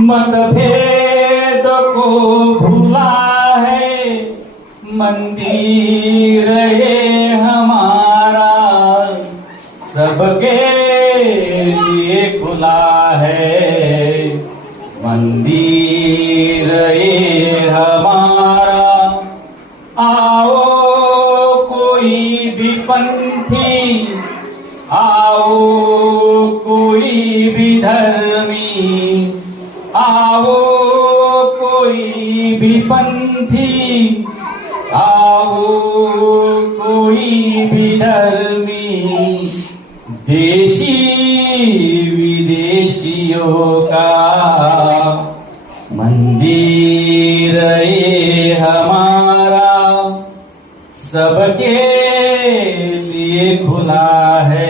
मतभेद को भूला है, मंदिर ये हमारा सबके लिए खुला है। मंदिर ये हमारा, आओ कोई भी पंथी, आओ कोई भी धर्मी, आओ कोई भी पंथी, आओ कोई भी धर्मी, देशी विदेशियों का मंदिर ये हमारा सबके लिए खुला है।